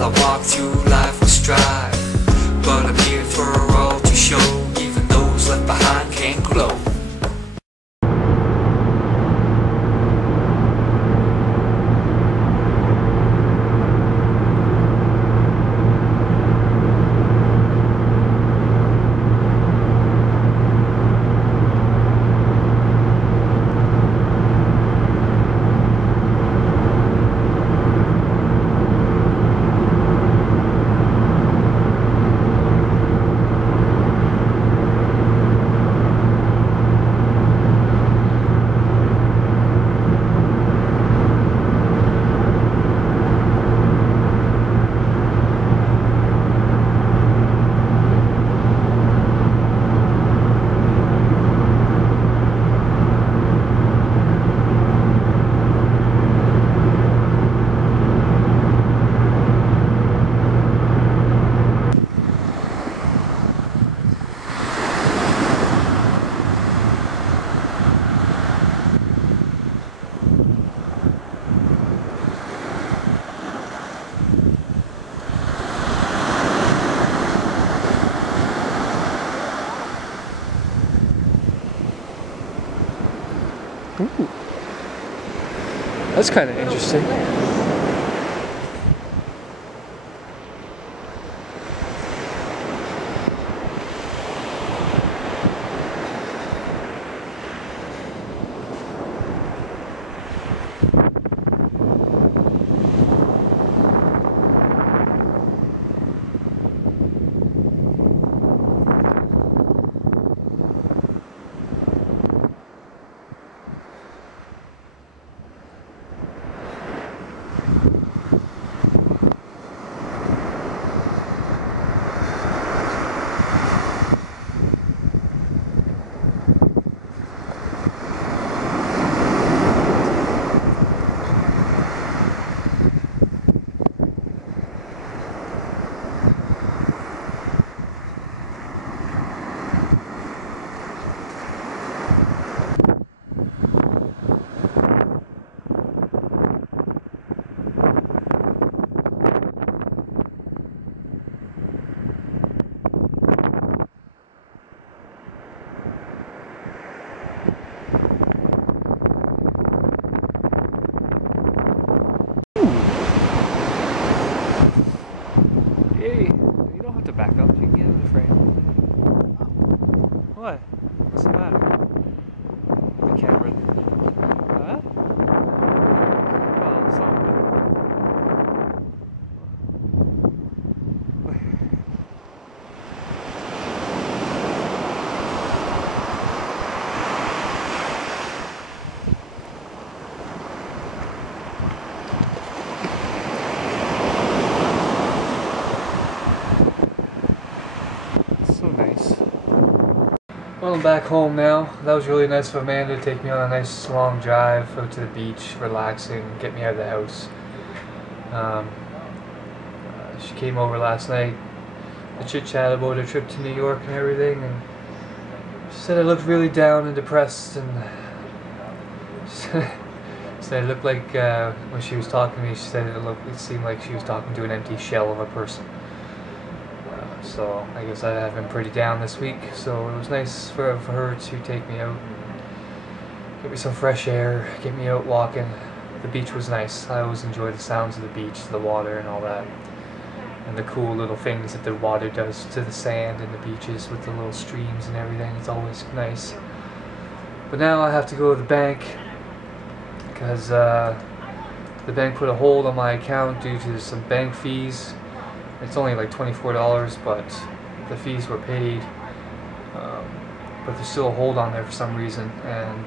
while I walk through life with strive. But I'm here for all to show, even those left behind can't glow. Ooh. That's kind of interesting. You don't have to back up, you can get in the frame. What? What's the matter? The camera. Huh? Well, something. Well, I'm back home now. That was really nice of Amanda to take me on a nice long drive out to the beach, relaxing, get me out of the house. She came over last night to chit-chat about her trip to New York and everything, and she said I looked really down and depressed, and she said it looked like when she was talking to me, she said it seemed like she was talking to an empty shell of a person. So I guess I have been pretty down this week, so it was nice for her to take me out and get me some fresh air, get me out walking. The beach was nice. I always enjoy the sounds of the beach, the water and all that, and the cool little things that the water does to the sand and the beaches with the little streams and everything. It's always nice. But now I have to go to the bank because the bank put a hold on my account due to some bank fees. It's only like $24, but the fees were paid. But there's still a hold on there for some reason. And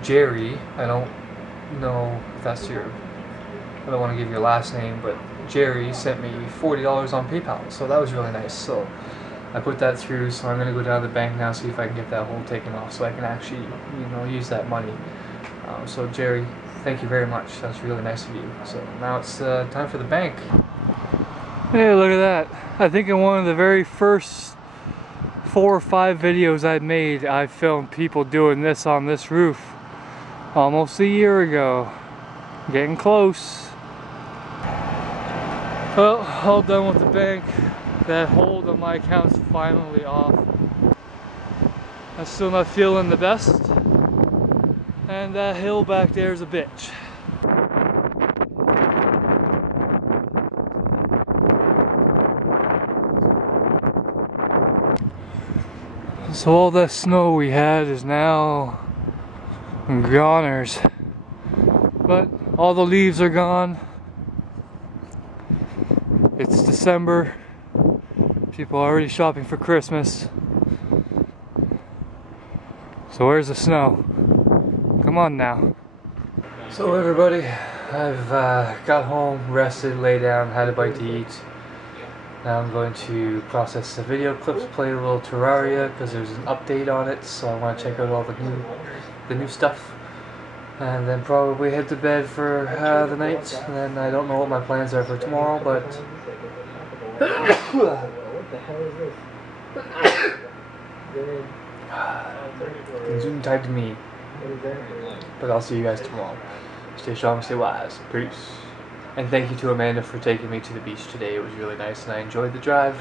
Jerry, I don't know if that's your, I don't want to give your last name, but Jerry sent me $40 on PayPal, so that was really nice. So I put that through, so I'm going to go down to the bank now, see if I can get that hold taken off so I can actually, you know, use that money. So Jerry, thank you very much. That's really nice of you. So now it's time for the bank. Hey, look at that. I think in one of the very first 4 or 5 videos I made, I filmed people doing this on this roof almost a year ago. Getting close. Well, all done with the bank. That hold on my account's finally off. I'm still not feeling the best. And that hill back there is a bitch. So all that snow we had is now goners. But all the leaves are gone. It's December. People are already shopping for Christmas. So where's the snow? Come on now. So everybody, I've got home, rested, lay down, had a bite to eat. Now I'm going to process the video clips, play a little Terraria because there's an update on it, so I want to check out all the new stuff. And then probably head to bed for the night. And then I don't know what my plans are for tomorrow, but What the hell is this? Zoom time to me. But I'll see you guys tomorrow. Stay strong, stay wise. Peace. And thank you to Amanda for taking me to the beach today. It was really nice and I enjoyed the drive.